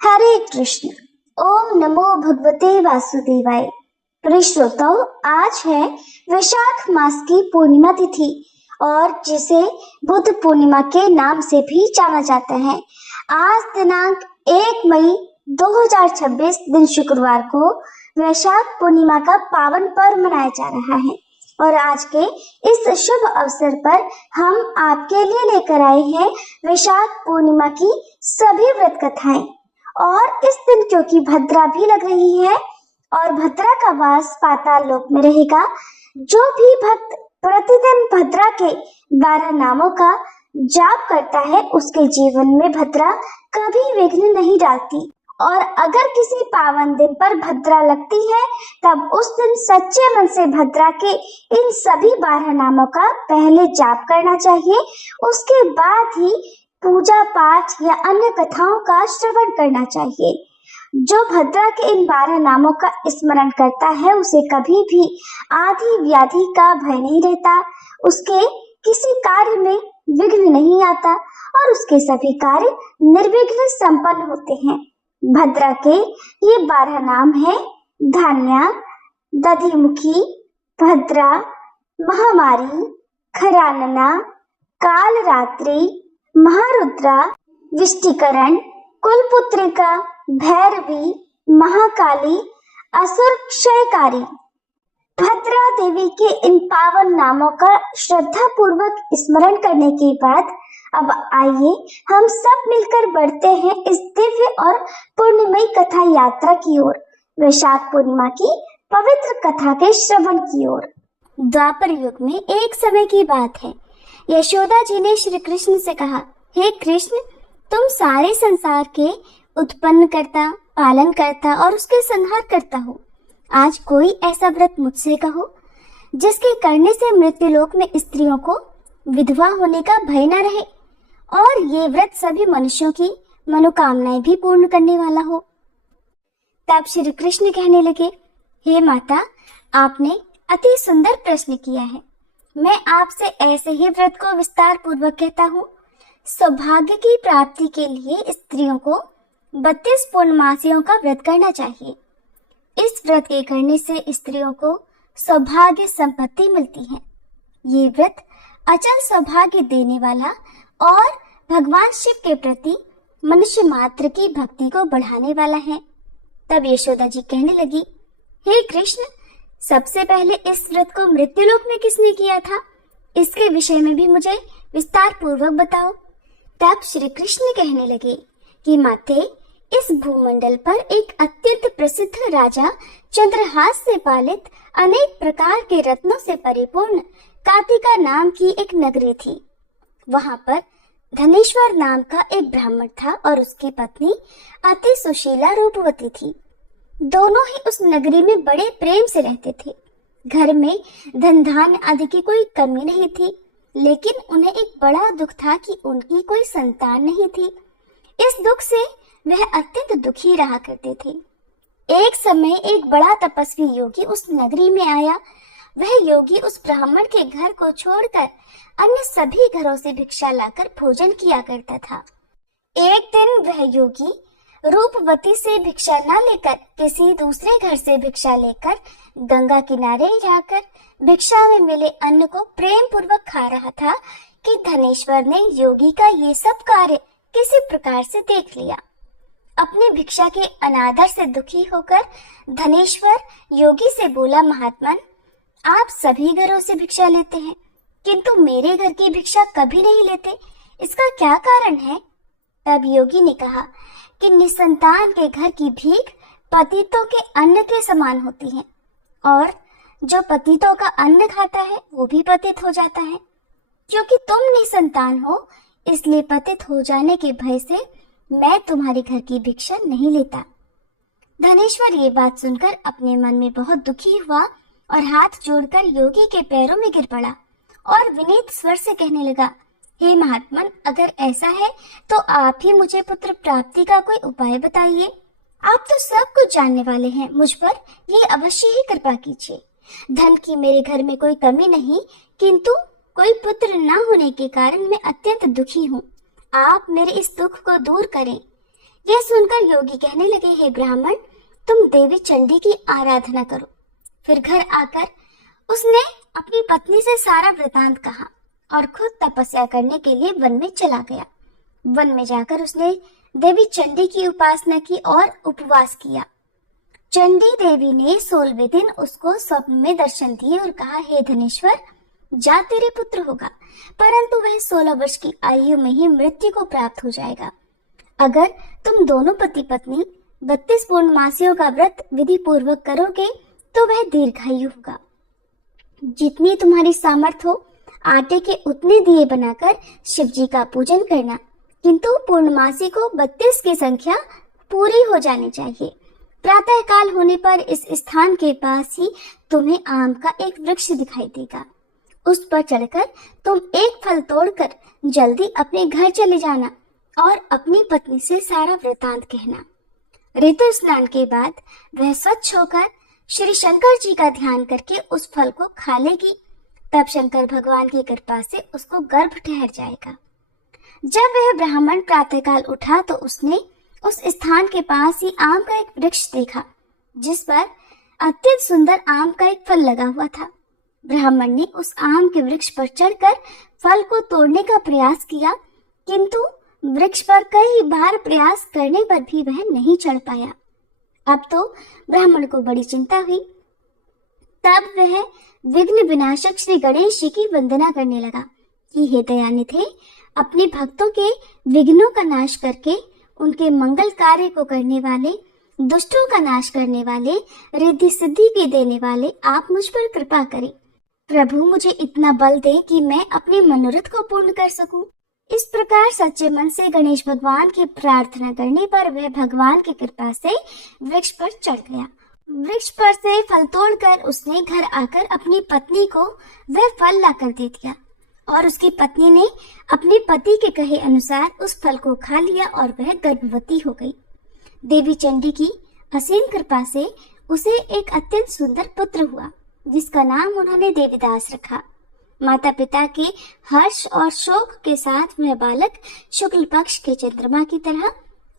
हरे कृष्ण। ओम नमो भगवते वासुदेवाय। प्रिय श्रोताओं, आज है वैशाख मास की पूर्णिमा तिथि और जिसे बुद्ध पूर्णिमा के नाम से भी जाना जाता है। आज दिनांक 1 मई 2026 दिन शुक्रवार को वैशाख पूर्णिमा का पावन पर्व मनाया जा रहा है और आज के इस शुभ अवसर पर हम आपके लिए लेकर आए हैं वैशाख पूर्णिमा की सभी व्रत कथाएं। और इस दिन क्योंकि भद्रा भी लग रही है और भद्रा का वास पाताल लोक में रहेगा, जो भी भक्त प्रतिदिन भद्रा के 12 नामों का जाप करता है उसके जीवन में भद्रा कभी विघ्न नहीं डालती। और अगर किसी पावन दिन पर भद्रा लगती है तब उस दिन सच्चे मन से भद्रा के इन सभी 12 नामों का पहले जाप करना चाहिए। उसके बाद ही पूजा पाठ या अन्य कथाओं का श्रवण करना चाहिए। जो भद्रा के इन 12 नामों का स्मरण करता है उसे कभी भी आदि व्याधि का भय नहीं रहता, उसके किसी कार्य में विघ्न नहीं आता और उसके सभी कार्य निर्विघ्न संपन्न होते हैं। भद्रा के ये 12 नाम है धान्या, दधिमुखी, भद्रा, महामारी, खरानना, कालरात्रि, महारुद्रा, विष्टिकरण, कुलपुत्रिका, भैरवी, महाकाली, असुर क्षयकारी। भद्रा देवी के इन पावन नामों का श्रद्धा पूर्वक स्मरण करने के बाद अब आइए हम सब मिलकर बढ़ते हैं इस दिव्य और पुण्यमयी कथा यात्रा की ओर, वैशाख पूर्णिमा की पवित्र कथा के श्रवण की ओर। द्वापर युग में एक समय की बात है। यशोदा जी ने श्री कृष्ण से कहा, हे कृष्ण, तुम सारे संसार के उत्पन्न करता, पालन करता और उसके संहार करता हो। आज कोई ऐसा व्रत मुझसे कहो जिसके करने से मृत्युलोक में स्त्रियों को विधवा होने का भय न रहे और ये व्रत सभी मनुष्यों की मनोकामनाएं भी पूर्ण करने वाला हो। तब श्री कृष्ण कहने लगे, हे माता, आपने अति सुंदर प्रश्न किया है। मैं आपसे ऐसे ही व्रत को विस्तार पूर्वक कहता हूँ। सौभाग्य की प्राप्ति के लिए स्त्रियों को 32 पूर्णमासियों का व्रत करना चाहिए। इस व्रत के करने से स्त्रियों को सौभाग्य संपत्ति मिलती है। ये व्रत अचल सौभाग्य देने वाला और भगवान शिव के प्रति मनुष्य मात्र की भक्ति को बढ़ाने वाला है। तब यशोदा जी कहने लगी, हे कृष्ण, सबसे पहले इस व्रत को मृत्युलोक में किसने किया था? इसके विषय में भी मुझे विस्तार पूर्वक बताओ। तब श्री कृष्ण कहने लगे कि माते, इस भूमंडल पर एक अत्यंत प्रसिद्ध राजा चंद्रहास से पालित अनेक प्रकार के रत्नों से परिपूर्ण कातिका नाम की एक नगरी थी। वहां पर धनेश्वर नाम का एक ब्राह्मण था और उसकी पत्नी अति सुशीला रूपवती थी। दोनों ही उस नगरी में बड़े प्रेम से रहते थे। घर में धन धान्य आदि की कोई कमी नहीं थी, लेकिन उन्हें एक बड़ा दुख था कि उनकी कोई संतान नहीं थी। इस दुख से वह अत्यंत दुखी रहा करते थे। एक समय एक बड़ा तपस्वी योगी उस नगरी में आया। वह योगी उस ब्राह्मण के घर को छोड़कर अन्य सभी घरों से भिक्षा लाकर भोजन किया करता था। एक दिन वह योगी रूपवती से भिक्षा न लेकर किसी दूसरे घर से भिक्षा लेकर गंगा किनारे जाकर भिक्षा में मिले अन्न को प्रेम पूर्वक खा रहा था कि धनेश्वर ने योगी का ये सब कार्य किसी प्रकार से देख लिया। अपनी भिक्षा के अनादर से दुखी होकर धनेश्वर योगी से बोला, महात्मन, आप सभी घरों से भिक्षा लेते हैं किंतु मेरे घर की भिक्षा कभी नहीं लेते, इसका क्या कारण है? तब योगी ने कहा कि निसंतान के घर की भीख पतितों के अन्न के समान होती है और जो पतितों का अन्न खाता है वो भी पतित हो जाता है। क्योंकि तुम निसंतान हो इसलिए पतित हो जाने के भय से मैं तुम्हारे घर की भिक्षा नहीं लेता। धनेश्वर ये बात सुनकर अपने मन में बहुत दुखी हुआ और हाथ जोड़कर योगी के पैरों में गिर पड़ा और विनीत स्वर से कहने लगा, हे महात्मन, अगर ऐसा है तो आप ही मुझे पुत्र प्राप्ति का कोई उपाय बताइए। आप तो सब कुछ जानने वाले हैं, मुझ पर ये अवश्य ही कृपा कीजिए। धन की मेरे घर में कोई कमी नहीं, किंतु कोई पुत्र न होने के कारण मैं अत्यंत दुखी हूँ। आप मेरे इस दुख को दूर करें। यह सुनकर योगी कहने लगे, हे ब्राह्मण, तुम देवी चंडी की आराधना करो। फिर घर आकर उसने अपनी पत्नी से सारा वृतांत कहा और खुद तपस्या करने के लिए वन में चला गया। वन में जाकर उसने देवी चंडी की उपासना की और उपवास किया। चंडी देवी ने 16वें दिन उसको स्वप्न में दर्शन दिए और कहा, हे धनेश्वर, जा तेरे पुत्र होगा, परंतु वह 16 वर्ष की आयु में ही मृत्यु को प्राप्त हो जाएगा। अगर तुम दोनों पति पत्नी 32 पूर्णमासियों का व्रत विधि पूर्वक करोगे तो वह दीर्घायु होगा। जितनी तुम्हारी सामर्थ्य हो आटे के उतने दिए बनाकर शिव जी का पूजन करना, किंतु पूर्णमासी को 32 की संख्या पूरी हो जानी चाहिए। प्रातः काल होने पर इस स्थान के पास ही तुम्हें आम का एक वृक्ष दिखाई देगा। उस पर चढ़कर तुम एक फल तोड़कर जल्दी अपने घर चले जाना और अपनी पत्नी से सारा वृतांत कहना। ऋतु स्नान के बाद वह स्वच्छ होकर श्री शंकर जी का ध्यान करके उस फल को खा लेगी। तब शंकर भगवान की कृपा से उसको गर्भ ठहर जाएगा। जब वह ब्राह्मण प्रातःकाल उठा तो उसने उस स्थान के पास ही आम का एक वृक्ष देखा, जिस पर अत्यंत सुंदर आम का एक फल लगा हुआ था। ब्राह्मण ने उस आम के वृक्ष पर चढ़कर फल को तोड़ने का प्रयास किया, किंतु वृक्ष पर कई बार प्रयास करने पर भी वह नहीं चढ़ पाया। अब तो ब्राह्मण को बड़ी चिंता हुई। तब वह विघ्न विनाशक श्री गणेश जी की वंदना करने लगा कि हे दयानिधे, अपने भक्तों के विघ्नों का नाश करके उनके मंगल कार्य को करने वाले, दुष्टों का नाश करने वाले, रिद्धि सिद्धि के देने वाले आप मुझ पर कृपा करें। प्रभु, मुझे इतना बल दे कि मैं अपने मनोरथ को पूर्ण कर सकूं। इस प्रकार सच्चे मन से गणेश भगवान की प्रार्थना करने पर वह भगवान की कृपा से वृक्ष पर चढ़ गया। वृक्ष पर से फल तोड़कर उसने घर आकर अपनी पत्नी को वह फल लाकर दे दिया और उसकी पत्नी ने अपने पति के कहे अनुसार उस फल को खा लिया और वह गर्भवती हो गई। देवी चंडी की असीम कृपा से उसे एक अत्यंत सुंदर पुत्र हुआ, जिसका नाम उन्होंने देवीदास रखा। माता पिता के हर्ष और शोक के साथ वह बालक शुक्ल पक्ष के चंद्रमा की तरह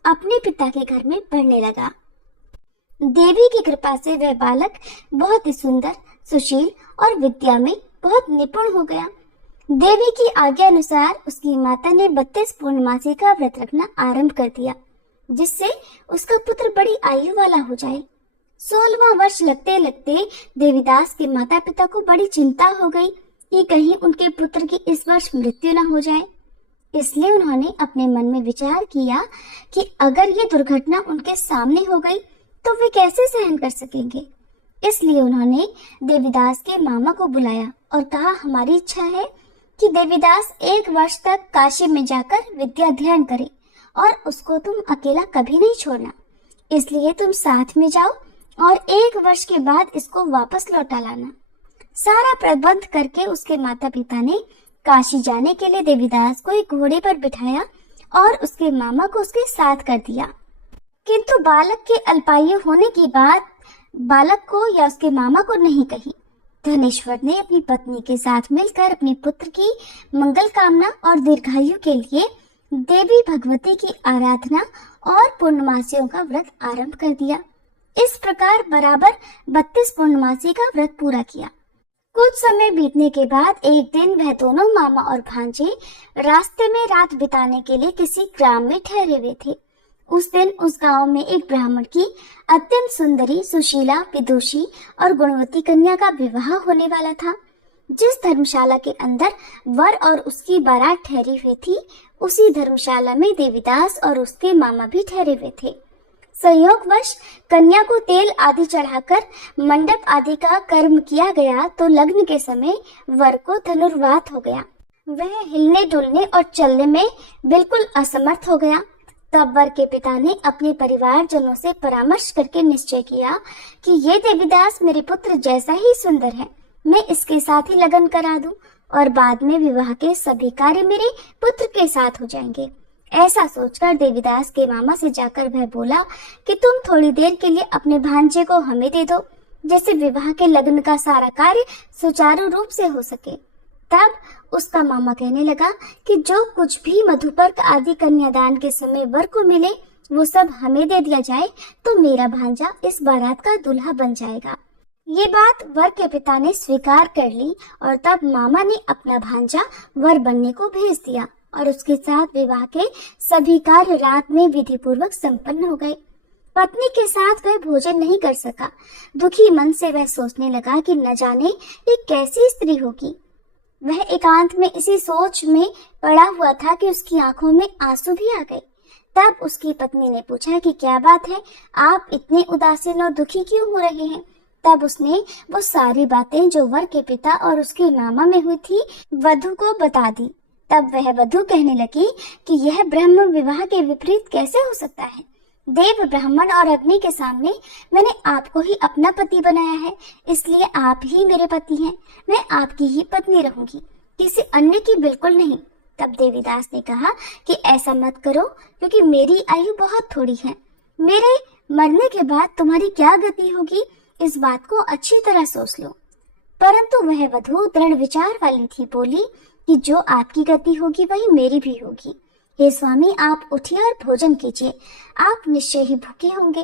अपने पिता के घर में पढ़ने लगा। देवी की कृपा से वह बालक बहुत ही सुंदर, सुशील और विद्या में बहुत निपुण हो गया। देवी की आज्ञा अनुसार उसकी माता ने 32 पूर्णमासी का व्रत रखना आरंभ कर दिया, जिससे उसका पुत्र बड़ी आयु वाला हो जाए। 16वां वर्ष लगते लगते देवीदास के माता पिता को बड़ी चिंता हो गई कि कहीं उनके पुत्र की इस वर्ष मृत्यु न हो जाए। इसलिए उन्होंने अपने मन में विचार किया कि अगर ये दुर्घटना उनके सामने हो गई तो वे कैसे सहन कर सकेंगे। इसलिए उन्होंने देवीदास के मामा को बुलाया और कहा, हमारी इच्छा है कि देवीदास 1 वर्ष तक काशी में जाकर विद्या अध्ययन करे और उसको तुम अकेला कभी नहीं छोड़ना। इसलिए तुम साथ में जाओ और 1 वर्ष के बाद इसको वापस लौटा लाना। सारा प्रबंध करके उसके माता पिता ने काशी जाने के लिए देवीदास को एक घोड़े पर बिठाया और उसके मामा को उसके साथ कर दिया। किंतु बालक के अल्पायु होने की बात बालक को या उसके मामा को नहीं कही। धनेश्वर ने अपनी पत्नी के साथ मिलकर अपने पुत्र की मंगल कामना और दीर्घायु के लिए देवी भगवती की आराधना और पूर्णमासियों का व्रत आरंभ कर दिया। इस प्रकार बराबर 32 पूर्णमासी का व्रत पूरा किया। कुछ समय बीतने के बाद एक दिन वह दोनों मामा और भांजे रास्ते में रात बिताने के लिए किसी ग्राम में ठहरे हुए थे। उस दिन उस गांव में एक ब्राह्मण की अत्यंत सुंदरी, सुशीला, विदुषी और गुणवती कन्या का विवाह होने वाला था। जिस धर्मशाला के अंदर वर और उसकी बारात ठहरी हुई थी, उसी धर्मशाला में देवीदास और उसके मामा भी ठहरे हुए थे। संयोगवश कन्या को तेल आदि चढ़ाकर मंडप आदि का कर्म किया गया तो लग्न के समय वर को धनुर्वात हो गया। वह हिलने डुलने और चलने में बिल्कुल असमर्थ हो गया। तब वर के पिता ने अपने परिवारजनों से परामर्श करके निश्चय किया कि ये देवीदास मेरे पुत्र जैसा ही सुंदर है, मैं इसके साथ ही लगन करा दूं और बाद में विवाह के सभी कार्य मेरे पुत्र के साथ हो जाएंगे। ऐसा सोचकर देवीदास के मामा से जाकर वह बोला कि तुम थोड़ी देर के लिए अपने भांजे को हमें दे दो, जैसे विवाह के लग्न का सारा कार्य सुचारू रूप से हो सके। तब उसका मामा कहने लगा कि जो कुछ भी मधुपर्क आदि कन्यादान के समय वर को मिले वो सब हमें दे दिया जाए तो मेरा भांजा इस बारात का दूल्हा बन जाएगा। ये बात वर के पिता ने स्वीकार कर ली और तब मामा ने अपना भांजा वर बनने को भेज दिया और उसके साथ विवाह के सभी कार्य रात में विधि पूर्वक संपन्न हो गए। पत्नी के साथ वह भोजन नहीं कर सका। दुखी मन से वह सोचने लगा कि न जाने ये कैसी स्त्री होगी। वह एकांत में इसी सोच में पड़ा हुआ था कि उसकी आंखों में आंसू भी आ गए। तब उसकी पत्नी ने पूछा कि क्या बात है, आप इतने उदासीन और दुखी क्यों हो रहे हैं। तब उसने वो सारी बातें जो वर के पिता और उसके मामा में हुई थी वधु को बता दी। तब वह वधु कहने लगी कि यह ब्रह्म विवाह के विपरीत कैसे हो सकता है। देव, ब्राह्मण और अग्नि के सामने मैंने आपको ही अपना पति बनाया है, इसलिए आप ही मेरे पति हैं। मैं आपकी ही पत्नी रहूंगी, किसी अन्य की बिल्कुल नहीं। तब देवीदास ने कहा कि ऐसा मत करो, क्योंकि मेरी आयु बहुत थोड़ी है। मेरे मरने के बाद तुम्हारी क्या गति होगी, इस बात को अच्छी तरह सोच लो। परंतु वह वधु दृढ़ विचार वाली थी, बोली कि जो आपकी गति होगी वही मेरी भी होगी। हे स्वामी, आप उठिए और भोजन कीजिए, आप निश्चय ही भूखे होंगे।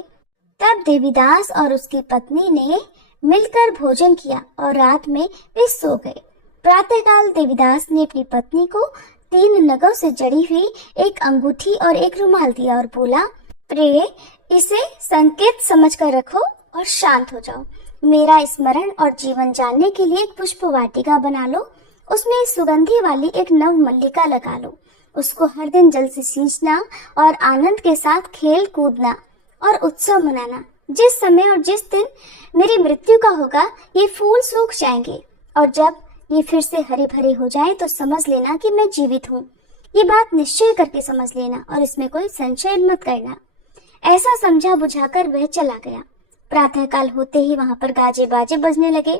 तब देवीदास और उसकी पत्नी ने मिलकर भोजन किया और रात में वे सो गए। प्रातःकाल देवीदास ने अपनी पत्नी को 3 नगों से जड़ी हुई एक अंगूठी और एक रुमाल दिया और बोला, प्रिय, इसे संकेत समझकर रखो और शांत हो जाओ। मेरा स्मरण और जीवन जानने के लिए एक पुष्प वाटिका बना लो, उसमें सुगंधी वाली एक नव मल्लिका लगा लो। उसको हर दिन जल से सींचना और आनंद के साथ खेल कूदना और उत्सव मनाना। जिस समय और जिस दिन मेरी मृत्यु का होगा, ये फूल सूख जाएंगे और जब ये फिर से हरे भरे हो जाए तो समझ लेना कि मैं जीवित हूँ। ये बात निश्चय करके समझ लेना और इसमें कोई संशय मत करना। ऐसा समझा बुझाकर वह चला गया। प्रातःकाल होते ही वहां पर गाजे बाजे बजने लगे।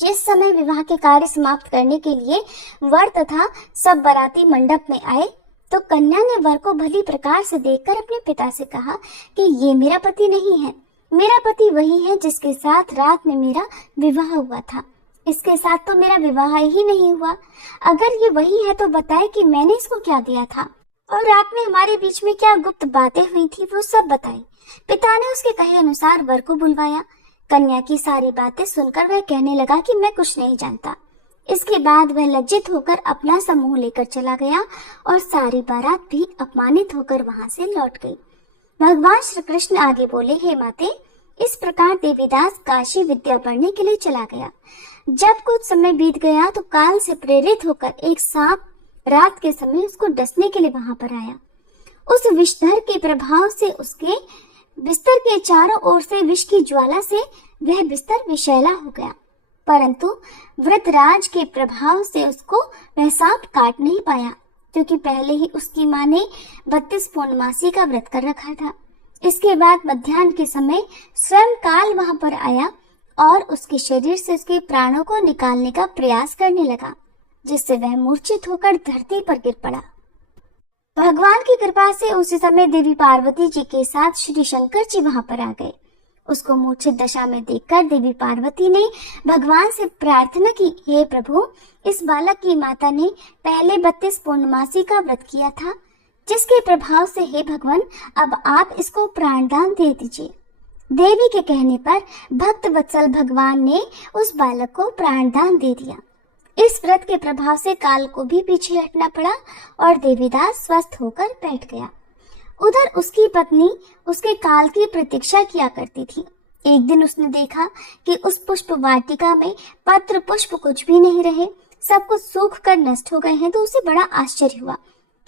जिस समय विवाह के कार्य समाप्त करने के लिए वर तथा सब बाराती मंडप में आए तो कन्या ने वर को भली प्रकार से देखकर अपने पिता से कहा कि ये मेरा पति नहीं है। मेरा पति वही है जिसके साथ रात में मेरा विवाह हुआ था। इसके साथ तो मेरा विवाह ही नहीं हुआ। अगर ये वही है तो बताए कि मैंने इसको क्या दिया था और रात में हमारे बीच में क्या गुप्त बातें हुई थी, वो सब बताई। पिता ने उसके कहे अनुसार वर को बुलवाया। कन्या की सारी बातें सुनकर वह कहने लगा कि मैं कुछ नहीं जानता। इसके बाद वह लज्जित होकर अपना समूह लेकर चला गया और सारी बारात भी अपमानित होकर वहां से लौट गई। भगवान श्री कृष्ण आगे बोले, हे माते, इस प्रकार देवीदास काशी विद्या पढ़ने के लिए चला गया। जब कुछ समय बीत गया तो काल से प्रेरित होकर एक सांप रात के समय उसको डसने के लिए वहां पर आया। उस विषधर के प्रभाव से उसके बिस्तर के चारों ओर से विष की ज्वाला से वह बिस्तर विषैला हो गया, परंतु व्रतराज के प्रभाव से उसको वह सांप काट नहीं पाया, क्योंकि पहले ही उसकी माँ ने 32 पूर्णमासी का व्रत कर रखा था। इसके बाद मध्याह्न के समय स्वयं काल वहां पर आया और उसके शरीर से उसके प्राणों को निकालने का प्रयास करने लगा, जिससे वह मूर्छित होकर धरती पर गिर पड़ा। भगवान की कृपा से उसी समय देवी पार्वती जी के साथ श्री शंकर जी वहां पर आ गए। उसको मूर्छित दशा में देखकर देवी पार्वती ने भगवान से प्रार्थना की, हे प्रभु, इस बालक की माता ने पहले 32 पूर्णमासी का व्रत किया था, जिसके प्रभाव से हे भगवान अब आप इसको प्राणदान दे दीजिए। देवी के कहने पर भक्त वत्सल भगवान ने उस बालक को प्राणदान दे दिया। इस व्रत के प्रभाव से काल को भी पीछे हटना पड़ा और देवीदास स्वस्थ होकर बैठ गया। उधर उसकी पत्नी उसके काल की प्रतीक्षा किया करती थी। एक दिन उसने देखा कि उस पुष्प वाटिका में पत्र पुष्प कुछ भी नहीं रहे, सब कुछ सूख कर नष्ट हो गए हैं, तो उसे बड़ा आश्चर्य हुआ।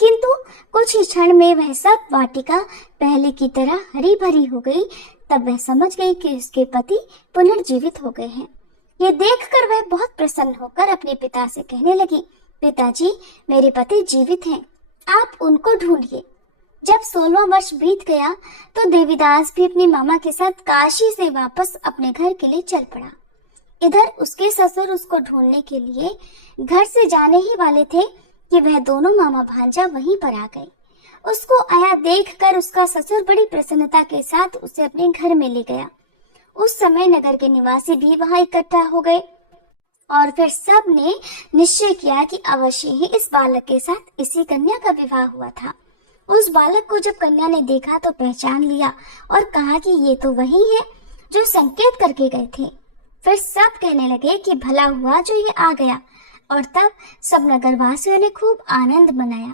किंतु कुछ ही क्षण में वह सब वाटिका पहले की तरह हरी भरी हो गई। तब वह समझ गई कि उसके पति पुनर्जीवित हो गए हैं। ये देखकर वह बहुत प्रसन्न होकर अपने पिता से कहने लगी, पिताजी, मेरे पति जीवित हैं, आप उनको ढूंढिए। जब 16वां वर्ष बीत गया तो देवीदास भी अपने मामा के साथ काशी से वापस अपने घर के लिए चल पड़ा। इधर उसके ससुर उसको ढूंढने के लिए घर से जाने ही वाले थे कि वह दोनों मामा भांजा वहीं पर आ गए। उसको आया देखकर उसका ससुर बड़ी प्रसन्नता के साथ उसे अपने घर में ले गया। उस समय नगर के निवासी भी वहां इकट्ठा हो गए और फिर सब ने निश्चय किया कि अवश्य ही इस बालक के साथ इसी कन्या का विवाह हुआ था। उस बालक को जब कन्या ने देखा तो पहचान लिया और कहा कि ये तो वही है जो संकेत करके गए थे। फिर सब कहने लगे कि भला हुआ जो ये आ गया, और तब सब नगरवासियों ने खूब आनंद मनाया।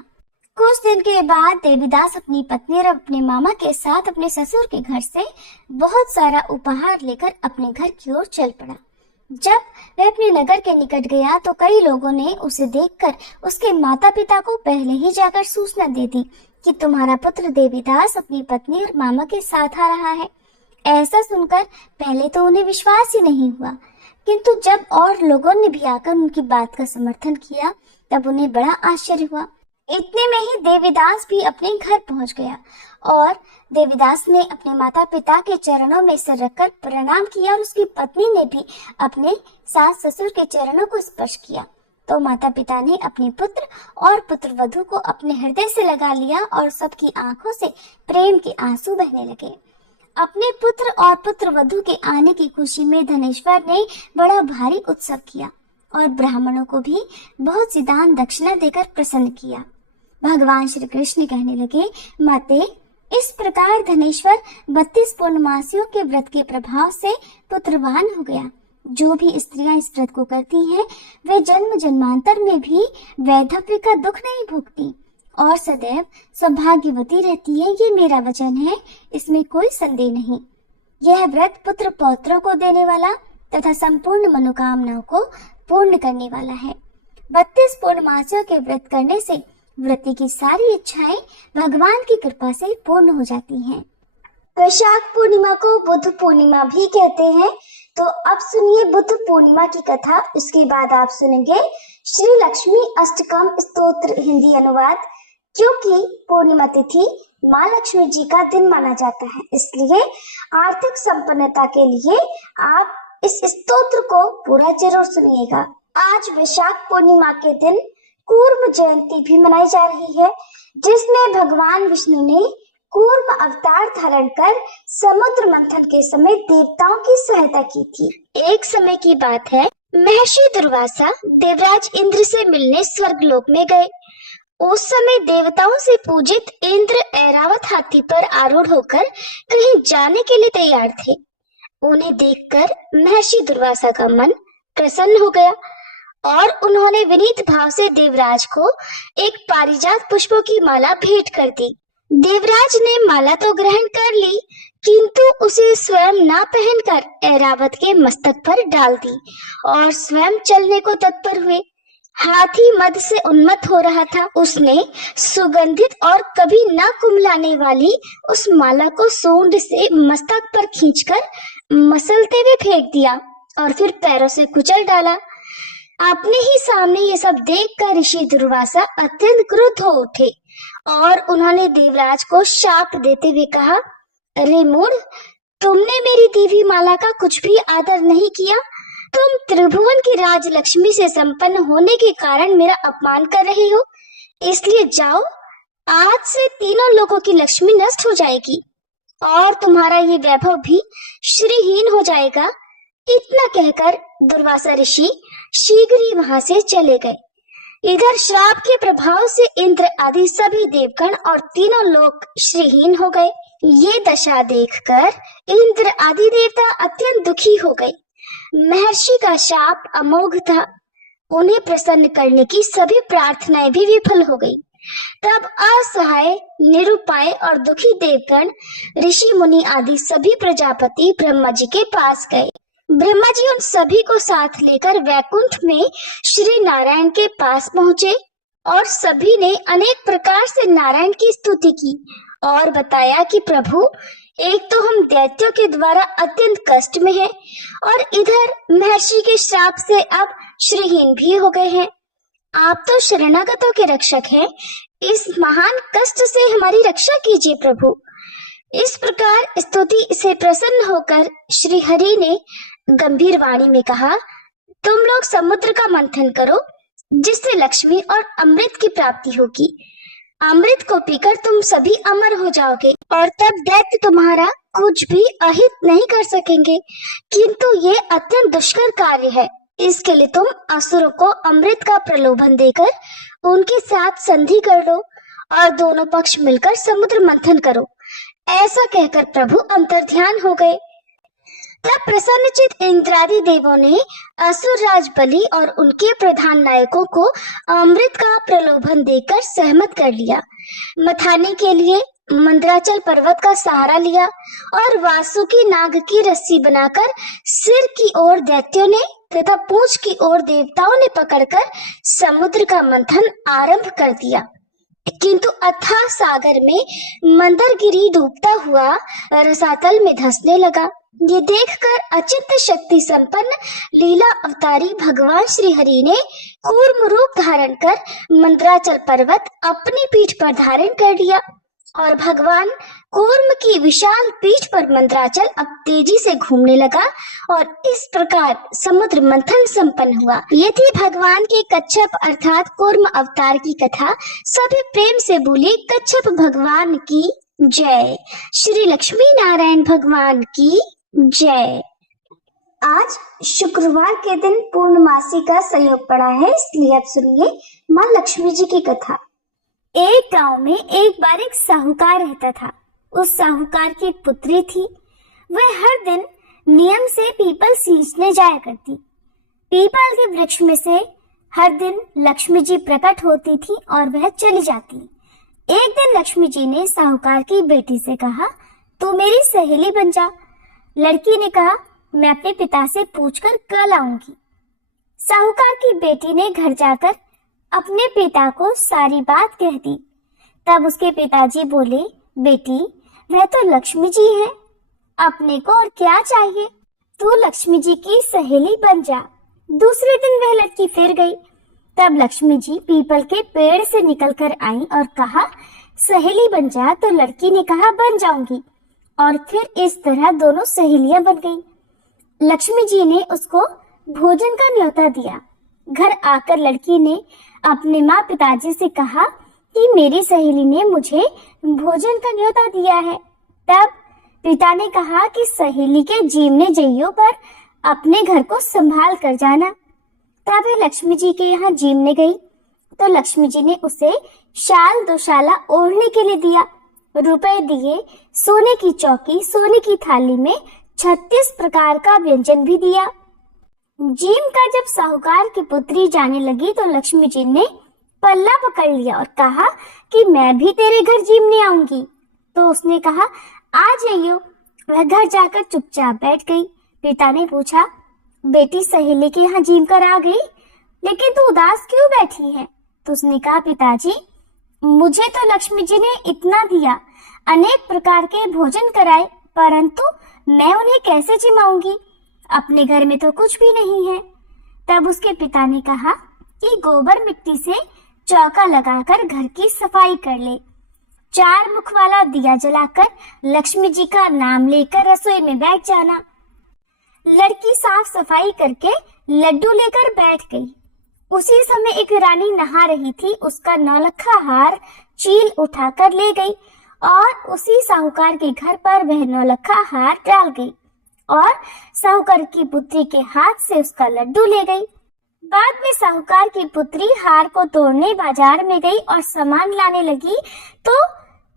कुछ दिन के बाद देवीदास अपनी पत्नी और अपने मामा के साथ अपने ससुर के घर से बहुत सारा उपहार लेकर अपने घर की ओर चल पड़ा। जब वह अपने नगर के निकट गया तो कई लोगों ने उसे देखकर उसके माता पिता को पहले ही जाकर सूचना दे दी कि तुम्हारा पुत्र देवीदास अपनी पत्नी और मामा के साथ आ रहा है। ऐसा सुनकर पहले तो उन्हें विश्वास ही नहीं हुआ, किंतु जब और लोगों ने भी आकर उनकी बात का समर्थन किया तब उन्हें बड़ा आश्चर्य हुआ। इतने में ही देवीदास भी अपने घर पहुंच गया और देवीदास ने अपने माता पिता के चरणों में सिर रखकर प्रणाम किया और उसकी पत्नी ने भी अपने सास ससुर के चरणों को स्पर्श किया। तो माता पिता ने अपने पुत्र और पुत्र वधू को अपने हृदय से लगा लिया और सबकी आंखों से प्रेम के आंसू बहने लगे। अपने पुत्र और पुत्र वधू के आने की खुशी में धनेश्वर ने बड़ा भारी उत्सव किया और ब्राह्मणों को भी बहुत सी दान दक्षिणा देकर प्रसन्न किया। भगवान श्री कृष्ण कहने लगे, माते, इस प्रकार धनेश्वर 32 पूर्णमासियों के व्रत के प्रभाव से पुत्रवान हो गया। जो भी स्त्रियां इस व्रत को करती हैं, वे जन्म जन्मांतर में भी वैधव्य का दुख नहीं भोगती और सदैव सौभाग्यवती रहती है। ये मेरा वचन है, इसमें कोई संदेह नहीं। यह व्रत पुत्र पौत्रों को देने वाला तथा संपूर्ण मनोकामनाओं को पूर्ण करने वाला है। 32 पूर्णमासियों के व्रत करने से व्रती की सारी इच्छाएं भगवान की कृपा से पूर्ण हो जाती हैं। वैशाख पूर्णिमा को बुद्ध पूर्णिमा भी कहते हैं। तो अब सुनिए बुद्ध पूर्णिमा की कथा। इसके बाद आप सुनेंगे श्री लक्ष्मी अष्टकम स्तोत्र हिंदी अनुवाद। क्योंकि पूर्णिमा तिथि माँ लक्ष्मी जी का दिन माना जाता है, इसलिए आर्थिक संपन्नता के लिए आप इस स्तोत्र को पूरा जरूर सुनिएगा। आज वैशाख पूर्णिमा के दिन कूर्म जयंती भी मनाई जा रही है, जिसमें भगवान विष्णु ने कूर्म अवतार धारण कर समुद्र मंथन के समय देवताओं की सहायता की थी। एक समय की बात है, महर्षि दुर्वासा देवराज इंद्र से मिलने स्वर्गलोक में गए। उस समय देवताओं से पूजित इंद्र ऐरावत हाथी पर आरूढ़ होकर कहीं जाने के लिए तैयार थे। उन्हें देखकर महर्षि दुर्वासा का मन प्रसन्न हो गया और उन्होंने विनीत भाव से देवराज को एक पारिजात पुष्पों की माला भेंट कर दी। देवराज ने माला तो ग्रहण कर ली, किंतु उसे स्वयं ना पहनकर ऐरावत के मस्तक पर डाल दी और स्वयं चलने को तत्पर हुए। हाथी मद से उन्मत्त हो रहा था। उसने सुगंधित और कभी न कुम्हलाने वाली उस माला को सूंड से मस्तक पर खींचकर मसलते हुए फेंक दिया और फिर पैरों से कुचल डाला। अपने ही सामने ये सब देखकर ऋषि दुर्वासा अत्यंत क्रुद्ध हो उठे और उन्होंने देवराज को शाप देते हुए कहा, अरे मूढ़, तुमने मेरी दी हुई माला का कुछ भी आदर नहीं किया। तुम त्रिभुवन की राजलक्ष्मी से संपन्न होने के कारण मेरा अपमान कर रहे हो। इसलिए जाओ, आज से तीनों लोगों की लक्ष्मी नष्ट हो जाएगी और तुम्हारा ये वैभव भी श्रीहीन हो जाएगा। इतना कहकर दुर्वासा ऋषि शीघ्र ही वहां से चले गए। इधर श्राप के प्रभाव से इंद्र आदि सभी देवगण और तीनों लोग श्रीहीन हो गए। ये दशा देखकर इंद्र आदि देवता अत्यंत दुखी हो गए। महर्षि का शाप अमोघ था। उन्हें प्रसन्न करने की सभी प्रार्थनाएं भी विफल हो गई। तब असहाय, निरुपाय और दुखी देवगण ऋषि मुनि आदि सभी प्रजापति ब्रह्मा जी के पास गए। ब्रह्मा जी उन सभी को साथ लेकर वैकुंठ में श्री नारायण के पास पहुंचे और सभी ने अनेक प्रकार से नारायण की स्तुति की और बताया कि प्रभु, एक तो हम दैत्यों के द्वारा अत्यंत कष्ट में हैं और इधर महर्षि के श्राप से अब श्रीहीन भी हो गए हैं। आप तो शरणागतों के रक्षक हैं। इस महान कष्ट से हमारी रक्षा कीजिए प्रभु। इस प्रकार स्तुति से प्रसन्न होकर श्री हरि ने गंभीर वाणी में कहा, तुम लोग समुद्र का मंथन करो, जिससे लक्ष्मी और अमृत की प्राप्ति होगी। अमृत को पीकर तुम सभी अमर हो जाओगे और तब दैत्य तुम्हारा कुछ भी अहित नहीं कर सकेंगे। किंतु ये अत्यंत दुष्कर कार्य है। इसके लिए तुम असुरों को अमृत का प्रलोभन देकर उनके साथ संधि कर लो और दोनों पक्ष मिलकर समुद्र मंथन करो। ऐसा कहकर प्रभु अंतर्ध्यान हो गए। तब प्रसन्नचित इंद्रादि देवों ने असुर राज बलि और उनके प्रधान नायकों को अमृत का प्रलोभन देकर सहमत कर लिया। मथाने के लिए मंदराचल पर्वत का सहारा लिया और वासुकी नाग की रस्सी बनाकर सिर की ओर दैत्यों ने तथा पूंछ की ओर देवताओं ने पकड़कर समुद्र का मंथन आरंभ कर दिया। किंतु अथाह सागर में मंदरगिरी डूबता हुआ रसातल में धंसने लगा। ये देखकर अचिंत्य शक्ति संपन्न लीला अवतारी भगवान श्री हरि ने कूर्म रूप धारण कर मंदराचल पर्वत अपनी पीठ पर धारण कर लिया और भगवान कूर्म की विशाल पीठ पर मंदराचल अब तेजी से घूमने लगा और इस प्रकार समुद्र मंथन संपन्न हुआ। ये थी भगवान के कच्छप अर्थात कूर्म अवतार की कथा। सभी प्रेम से बोले कच्छप भगवान की जय। श्री लक्ष्मी नारायण भगवान की जय। आज शुक्रवार के दिन पूर्णमासी का संयोग पड़ा है, इसलिए अब सुनिए माँ लक्ष्मी जी की कथा। एक गांव में एक बार एक साहूकार रहता था। उस साहूकार की एक पुत्री थी। वह हर दिन नियम से पीपल सींचने जाया करती। पीपल के वृक्ष में से हर दिन लक्ष्मी जी प्रकट होती थी और वह चली जाती। एक दिन लक्ष्मी जी ने साहूकार की बेटी से कहा, तू मेरी सहेली बन जा। लड़की ने कहा, मैं अपने पिता से पूछकर कल आऊंगी। साहूकार की बेटी ने घर जाकर अपने पिता को सारी बात कह दी। तब उसके पिताजी बोले, बेटी वह तो लक्ष्मी जी है, अपने को और क्या चाहिए, तू लक्ष्मी जी की सहेली बन जा। दूसरे दिन वह लड़की फिर गई। तब लक्ष्मी जी पीपल के पेड़ से निकलकर आई और कहा, सहेली बन जा। तो लड़की ने कहा, बन जाऊंगी। और फिर इस तरह दोनों सहेलियां बन गई। लक्ष्मी जी ने उसको भोजन का न्योता दिया। घर आकर लड़की ने अपने माँ पिताजी से कहा कि मेरी सहेली ने मुझे भोजन का न्योता दिया है। तब पिता ने कहा कि सहेली के जीवने जइयों पर अपने घर को संभाल कर जाना। तब वह लक्ष्मी जी के यहाँ जीवने गई तो लक्ष्मी जी ने उसे शाल दोशाला ओढ़ने के लिए दिया, रुपए दिए, सोने की चौकी, सोने की थाली में 36 प्रकार का व्यंजन भी दिया। जीम का जब साहूकार की पुत्री जाने लगी तो लक्ष्मी जी ने पल्ला पकड़ लिया और कहा कि मैं भी तेरे घर जीमने आऊंगी। तो उसने कहा, आ जाइयो। वह घर जाकर चुपचाप बैठ गई। पिता ने पूछा, बेटी सहेली के यहाँ जीम कर आ गई, लेकिन तू उदास क्यों बैठी है? तो उसने कहा, पिताजी मुझे तो लक्ष्मी जी ने इतना दिया, अनेक प्रकार के भोजन कराए, परंतु मैं उन्हें कैसे जिमाऊंगी? अपने घर में तो कुछ भी नहीं है। तब उसके पिता ने कहा कि गोबर मिट्टी से चौका लगाकर घर की सफाई कर ले, 4 मुख वाला दिया जलाकर लक्ष्मी जी का नाम लेकर रसोई में बैठ जाना। लड़की साफ सफाई करके लड्डू लेकर बैठ गई। उसी समय एक रानी नहा रही थी। उसका नौलखा हार चील उठाकर ले गई और उसी साहूकार के घर पर वह नौलखा हार डाल गई और साहूकार की पुत्री के हाथ से उसका लड्डू ले गई। बाद में साहूकार की पुत्री हार को तोड़ने बाजार में गई और सामान लाने लगी तो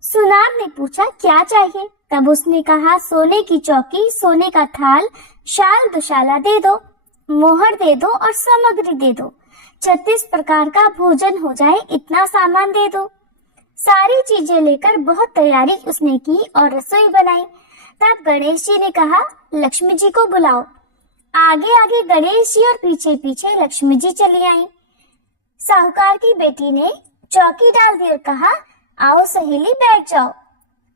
सुनार ने पूछा, क्या चाहिए? तब उसने कहा, सोने की चौकी, सोने का थाल, शाल दुशाला दे दो, मोहर दे दो और सामग्री दे दो, 36 प्रकार का भोजन हो जाए, इतना सामान दे दो। सारी चीजें लेकर बहुत तैयारी उसने की और रसोई बनाई। तब गणेश जी ने कहा, लक्ष्मी जी को बुलाओ। आगे आगे गणेश जी और पीछे पीछे लक्ष्मी जी चली आई। साहूकार की बेटी ने चौकी डाल दी और कहा, आओ सहेली बैठ जाओ,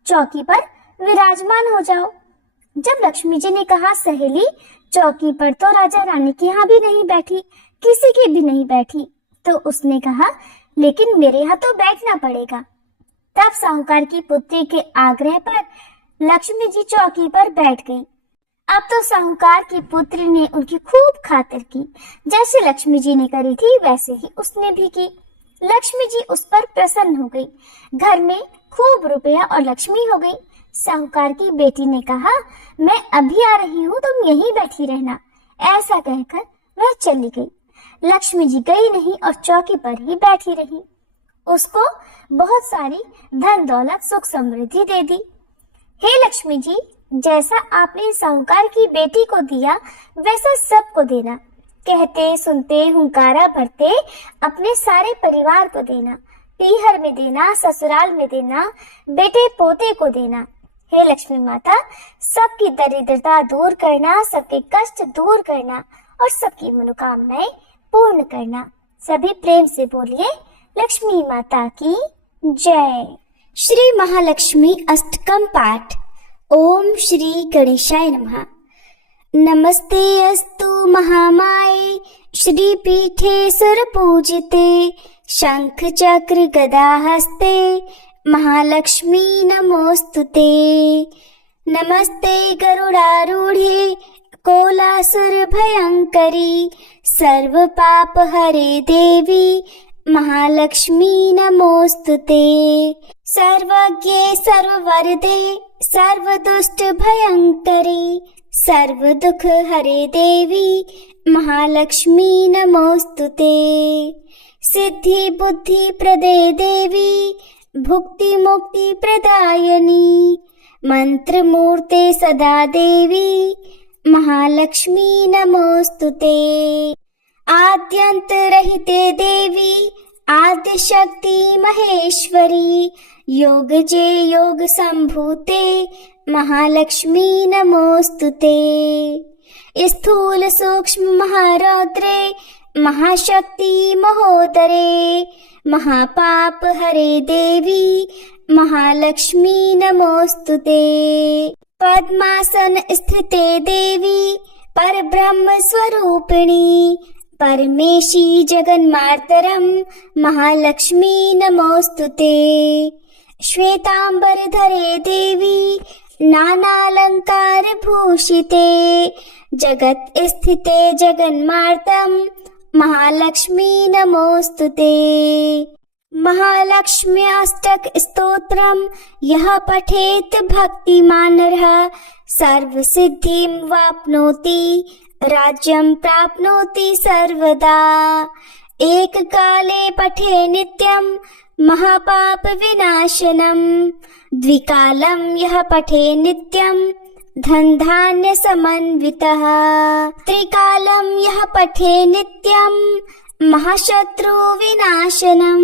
चौकी पर विराजमान हो जाओ। जब लक्ष्मी जी ने कहा, सहेली चौकी पर तो राजा रानी के यहाँ भी नहीं बैठी, किसी की भी नहीं बैठी, तो उसने कहा, लेकिन मेरे यहाँ तो बैठना पड़ेगा। तब साहूकार की पुत्री के आग्रह पर लक्ष्मी जी चौकी पर बैठ गई। अब तो साहूकार की पुत्री ने उनकी खूब खातिर की। जैसे लक्ष्मी जी ने करी थी वैसे ही उसने भी की। लक्ष्मी जी उस पर प्रसन्न हो गई। घर में खूब रुपया और लक्ष्मी हो गई। साहूकार की बेटी ने कहा, मैं अभी आ रही हूँ, तुम यहीं बैठी रहना। ऐसा कहकर वह चली गई। लक्ष्मी जी गई नहीं और चौकी पर ही बैठी रही। उसको बहुत सारी धन दौलत सुख समृद्धि दे दी। हे लक्ष्मी जी, जैसा आपने साहूकार की बेटी को दिया वैसा सबको देना। कहते सुनते हुंकारा भरते अपने सारे परिवार को देना। पीहर में देना, ससुराल में देना, बेटे पोते को देना। हे लक्ष्मी माता, सबकी दरिद्रता दूर करना, सबके कष्ट दूर करना और सबकी मनोकामनाएं पूर्ण करना। सभी प्रेम से बोलिए, लक्ष्मी माता की जय। श्री महालक्ष्मी अष्टकम पाठ। ओम श्री गणेशाय नमः। नमस्ते अस्तु महामाये श्रीपीठे सुरपूजिते शंख चक्र गदा हस्ते महालक्ष्मी नमोस्तुते। नमस्ते गरुडारूढ़े कोलासुर भयंकरी सर्व पाप हरे देवी महालक्ष्मी नमोस्तुते। सर्वज्ञे सर्ववरदे सर्वदुष्ट भयंकरी सर्व दुख हरे देवी महालक्ष्मी नमोस्तुते। सिद्धि बुद्धि प्रदे देवी भुक्ति मुक्ति प्रदायनी मंत्र मूर्ते सदा देवी महालक्ष्मी नमोस्तुते। आद्यंत रहिते देवी आद्य शक्ति महेश्वरी योग जे योग संभूते महालक्ष्मी नमोस्तुते। स्थूल सूक्ष्म महारौद्रे महाशक्ति महोदरे महापाप हरे देवी महालक्ष्मी नमोस्तुते। पद्मासन स्थिते देवी परब्रह्म स्वरूपिणी परमेशी जगन्मातरम महालक्ष्मी नमोस्तुते। श्वेतांबर धरे देवी नानालंकार भूषिते जगत स्थिते जगन्मार्तम महालक्ष्मी नमोस्तुते। महालक्ष्म्याष्टक स्तोत्रम यह पठेत भक्तिमानः सर्व सिद्धिं वाप्नोति राज्यं प्राप्नोति सर्वदा। एक काले पठे नित्यं महापाप विनाशनम द्विकालं यः पठे नित्यं धन धान्य समन्वितः। त्रिकालं यः पठे नित्यं महाशत्रु विनाशनम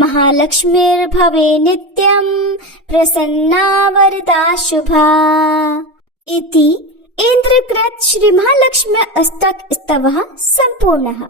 महालक्ष्मीर्भवे नित्यं प्रसन्ना वरदा शुभा। इति इंद्रकृत श्री महालक्ष्मी अष्टक स्तवः संपूर्णः।